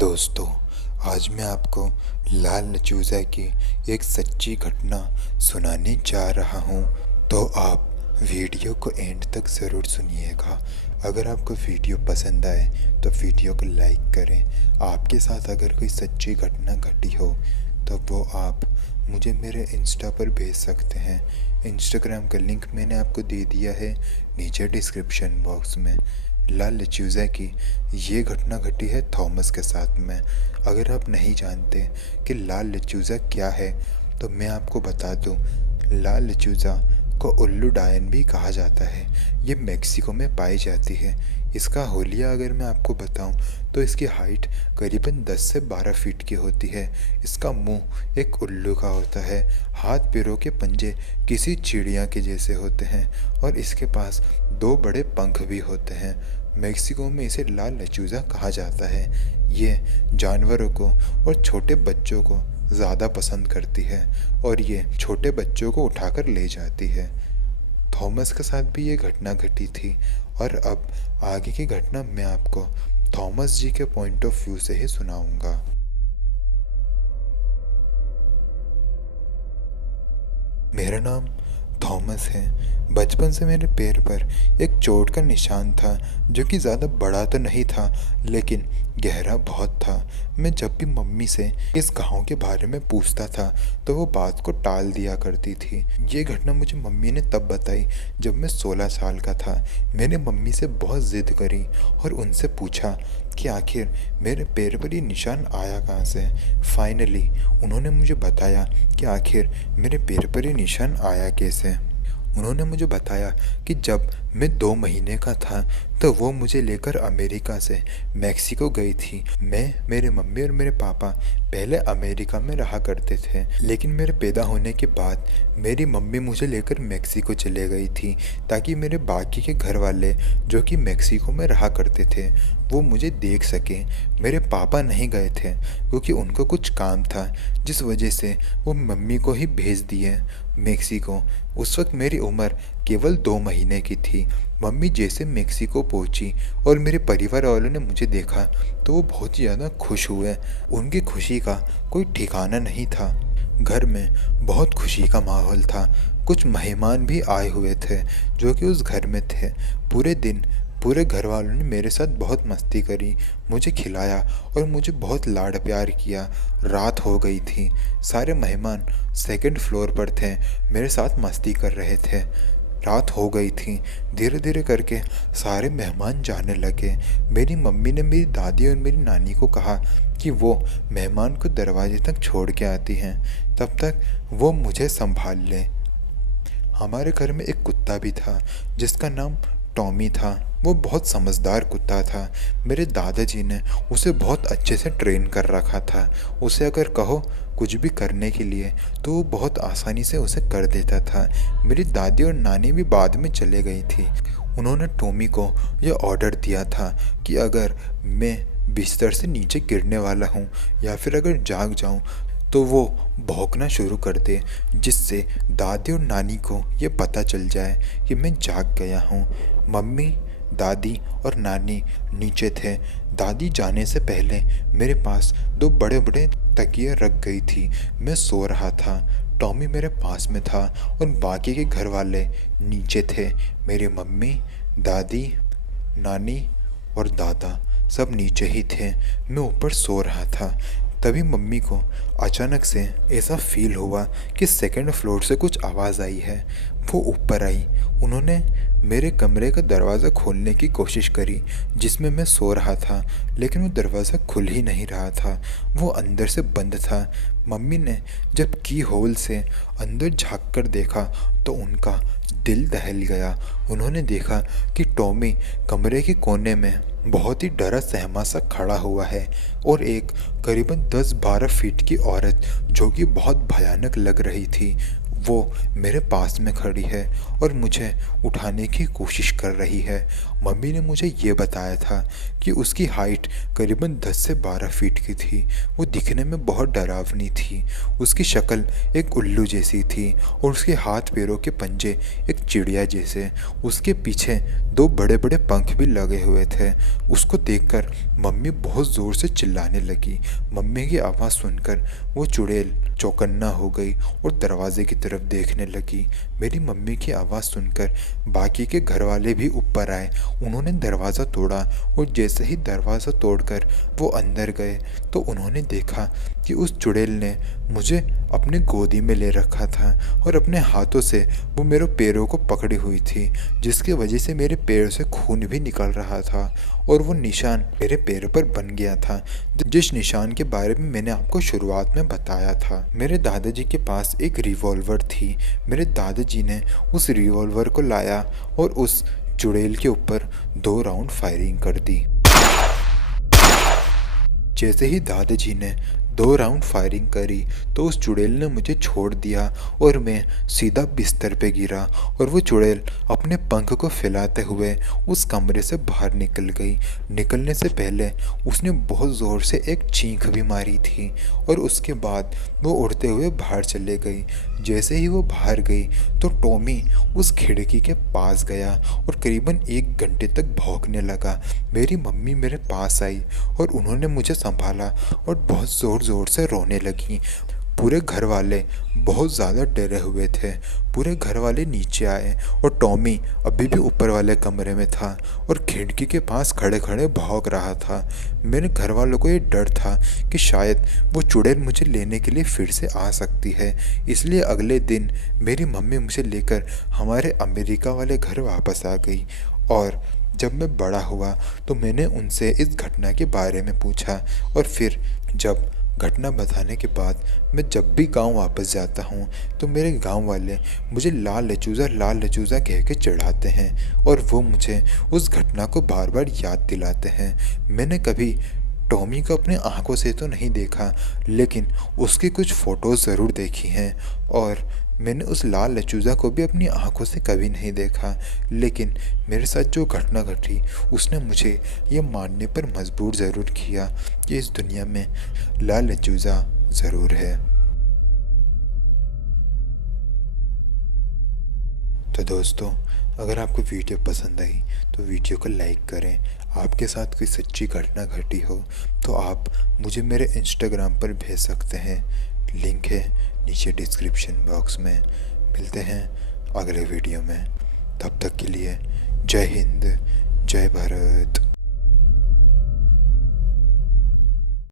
दोस्तों, आज मैं आपको लाल नचूज़ा की एक सच्ची घटना सुनाने जा रहा हूँ। तो आप वीडियो को एंड तक ज़रूर सुनिएगा। अगर आपको वीडियो पसंद आए तो वीडियो को लाइक करें। आपके साथ अगर कोई सच्ची घटना घटी हो तो वो आप मुझे मेरे इंस्टा पर भेज सकते हैं। इंस्टाग्राम का लिंक मैंने आपको दे दिया है नीचे डिस्क्रिप्शन बॉक्स में। लाल नचूज़ा की ये घटना घटी है थॉमस के साथ में। अगर आप नहीं जानते कि लाल नचूज़ा क्या है तो मैं आपको बता दूं। लाल नचूज़ा को उल्लू डायन भी कहा जाता है। ये मेक्सिको में पाई जाती है। इसका होलिया अगर मैं आपको बताऊं तो इसकी हाइट करीबन 10 से 12 फीट की होती है। इसका मुंह एक उल्लू का होता है। हाथ पैरों के पंजे किसी चिड़िया के जैसे होते हैं और इसके पास 2 बड़े पंख भी होते हैं। मेक्सिको में इसे लाल नचूज़ा कहा जाता है। ये जानवरों को और छोटे बच्चों को ज़्यादा पसंद करती है और ये छोटे बच्चों को उठाकर ले जाती है। थॉमस के साथ भी ये घटना घटी थी और अब आगे की घटना मैं आपको थॉमस जी के पॉइंट ऑफ व्यू से ही सुनाऊंगा। मेरा नाम थॉमस है। बचपन से मेरे पैर पर एक चोट का निशान था जो कि ज़्यादा बड़ा तो नहीं था लेकिन गहरा बहुत था। मैं जब भी मम्मी से इस घाव के बारे में पूछता था तो वो बात को टाल दिया करती थी। ये घटना मुझे मम्मी ने तब बताई जब मैं 16 साल का था। मैंने मम्मी से बहुत ज़िद करी और उनसे पूछा कि आखिर मेरे पैर पर ये निशान आया कहाँ से। फाइनली उन्होंने मुझे बताया कि आखिर मेरे पैर पर ये निशान आया कैसे। उन्होंने मुझे बताया कि जब मैं 2 महीने का था तो वो मुझे लेकर अमेरिका से मेक्सिको गई थी। मैं, मेरे मम्मी और मेरे पापा पहले अमेरिका में रहा करते थे लेकिन मेरे पैदा होने के बाद मेरी मम्मी मुझे लेकर मेक्सिको चले गई थी ताकि मेरे बाकी के घर वाले जो कि मेक्सिको में रहा करते थे वो मुझे देख सकें। मेरे पापा नहीं गए थे क्योंकि उनको कुछ काम था जिस वजह से वो मम्मी को ही भेज दिए मेक्सिको। उस वक्त मेरी उम्र केवल 2 महीने की थी। मम्मी जैसे मेक्सिको पहुंची और मेरे परिवार वालों ने मुझे देखा तो वो बहुत ही ज़्यादा खुश हुए। उनकी खुशी का कोई ठिकाना नहीं था। घर में बहुत खुशी का माहौल था। कुछ मेहमान भी आए हुए थे जो कि उस घर में थे। पूरे दिन पूरे घर वालों ने मेरे साथ बहुत मस्ती करी, मुझे खिलाया और मुझे बहुत लाड प्यार किया। रात हो गई थी। सारे मेहमान 2nd फ्लोर पर थे, मेरे साथ मस्ती कर रहे थे। रात हो गई थी। धीरे धीरे करके सारे मेहमान जाने लगे। मेरी मम्मी ने मेरी दादी और मेरी नानी को कहा कि वो मेहमान को दरवाजे तक छोड़ के आती हैं, तब तक वो मुझे संभाल लें। हमारे घर में एक कुत्ता भी था जिसका नाम टॉमी था। वो बहुत समझदार कुत्ता था। मेरे दादाजी ने उसे बहुत अच्छे से ट्रेन कर रखा था। उसे अगर कहो कुछ भी करने के लिए तो वो बहुत आसानी से उसे कर देता था। मेरी दादी और नानी भी बाद में चले गई थी। उन्होंने टॉमी को यह ऑर्डर दिया था कि अगर मैं बिस्तर से नीचे गिरने वाला हूँ या फिर अगर जाग जाऊँ तो वो भौंकना शुरू कर दे, जिससे दादी और नानी को ये पता चल जाए कि मैं जाग गया हूँ। मम्मी, दादी और नानी नीचे थे। दादी जाने से पहले मेरे पास 2 बड़े बड़े तकिए रख गई थी। मैं सो रहा था। टॉमी मेरे पास में था और बाकी के घर वाले नीचे थे। मेरी मम्मी, दादी, नानी और दादा सब नीचे ही थे। मैं ऊपर सो रहा था। तभी मम्मी को अचानक से ऐसा फील हुआ कि 2nd फ्लोर से कुछ आवाज़ आई है। वो ऊपर आई। उन्होंने मेरे कमरे का दरवाज़ा खोलने की कोशिश करी जिसमें मैं सो रहा था, लेकिन वो दरवाज़ा खुल ही नहीं रहा था। वो अंदर से बंद था। मम्मी ने जब की होल से अंदर झांक कर देखा तो उनका दिल दहल गया। उन्होंने देखा कि टॉमी कमरे के कोने में बहुत ही डरा सहमा सा खड़ा हुआ है और एक करीबन 10-12 फीट की औरत जो कि बहुत भयानक लग रही थी वो मेरे पास में खड़ी है और मुझे उठाने की कोशिश कर रही है। मम्मी ने मुझे ये बताया था कि उसकी हाइट करीबन 10 से 12 फीट की थी। वो दिखने में बहुत डरावनी थी। उसकी शक्ल एक उल्लू जैसी थी और उसके हाथ पैरों के पंजे एक चिड़िया जैसे। उसके पीछे 2 बड़े बड़े पंख भी लगे हुए थे। उसको देखकर मम्मी बहुत ज़ोर से चिल्लाने लगी। मम्मी की आवाज़ सुनकर वो चुड़ैल चौकन्ना हो गई और दरवाजे की तरफ देखने लगी। मेरी मम्मी की आवाज़ सुनकर बाकी के घर वाले भी ऊपर आए। उन्होंने दरवाज़ा तोड़ा और जैसे ही दरवाज़ा तोड़कर वो अंदर गए तो उन्होंने देखा कि उस चुड़ैल ने मुझे अपने गोदी में ले रखा था और अपने हाथों से वो मेरे पैरों को पकड़ी हुई थी, जिसकी वजह से मेरे पैर से खून भी निकल रहा था और वो निशान मेरे पैर पर बन गया था, जिस निशान के बारे में मैंने आपको शुरुआत में बताया था। मेरे दादाजी के पास एक रिवॉल्वर थी। मेरे दादाजी ने उस रिवॉल्वर को लाया और उस चुड़ैल के ऊपर 2 राउंड फायरिंग कर दी। जैसे ही दादाजी ने 2 राउंड फायरिंग करी तो उस चुड़ैल ने मुझे छोड़ दिया और मैं सीधा बिस्तर पे गिरा और वो चुड़ैल अपने पंख को फैलाते हुए उस कमरे से बाहर निकल गई। निकलने से पहले उसने बहुत ज़ोर से एक चीख भी मारी थी और उसके बाद वो उड़ते हुए बाहर चले गई। जैसे ही वो बाहर गई तो टॉमी उस खिड़की के पास गया और करीबन 1 घंटे तक भौंकने लगा। मेरी मम्मी मेरे पास आई और उन्होंने मुझे संभाला और बहुत ज़ोर ज़ोर से रोने लगी। पूरे घर वाले बहुत ज़्यादा डरे हुए थे। पूरे घर वाले नीचे आए और टॉमी अभी भी ऊपर वाले कमरे में था और खिड़की के पास खड़े खड़े भौंक रहा था। मेरे घर वालों को ये डर था कि शायद वो चुड़ैल मुझे लेने के लिए फिर से आ सकती है। इसलिए अगले दिन मेरी मम्मी मुझे लेकर हमारे अमेरिका वाले घर वापस आ गई और जब मैं बड़ा हुआ तो मैंने उनसे इस घटना के बारे में पूछा और फिर जब घटना बताने के बाद मैं जब भी गांव वापस जाता हूं तो मेरे गांव वाले मुझे लाल लचूज़ा कह के चिढ़ाते हैं और वो मुझे उस घटना को बार बार याद दिलाते हैं। मैंने कभी टॉमी को अपने आंखों से तो नहीं देखा, लेकिन उसकी कुछ फ़ोटोज़ ज़रूर देखी हैं और मैंने उस लाल लचूज़ा को भी अपनी आंखों से कभी नहीं देखा। लेकिन मेरे साथ जो घटना घटी उसने मुझे ये मानने पर मजबूर ज़रूर किया कि इस दुनिया में लाल लचूज़ा ज़रूर है। तो दोस्तों, अगर आपको वीडियो पसंद आई तो वीडियो को लाइक करें। आपके साथ कोई सच्ची घटना घटी हो तो आप मुझे मेरे इंस्टाग्राम पर भेज सकते हैं। लिंक है नीचे डिस्क्रिप्शन बॉक्स में। मिलते हैं अगले वीडियो में। तब तक के लिए जय हिंद, जय भारत।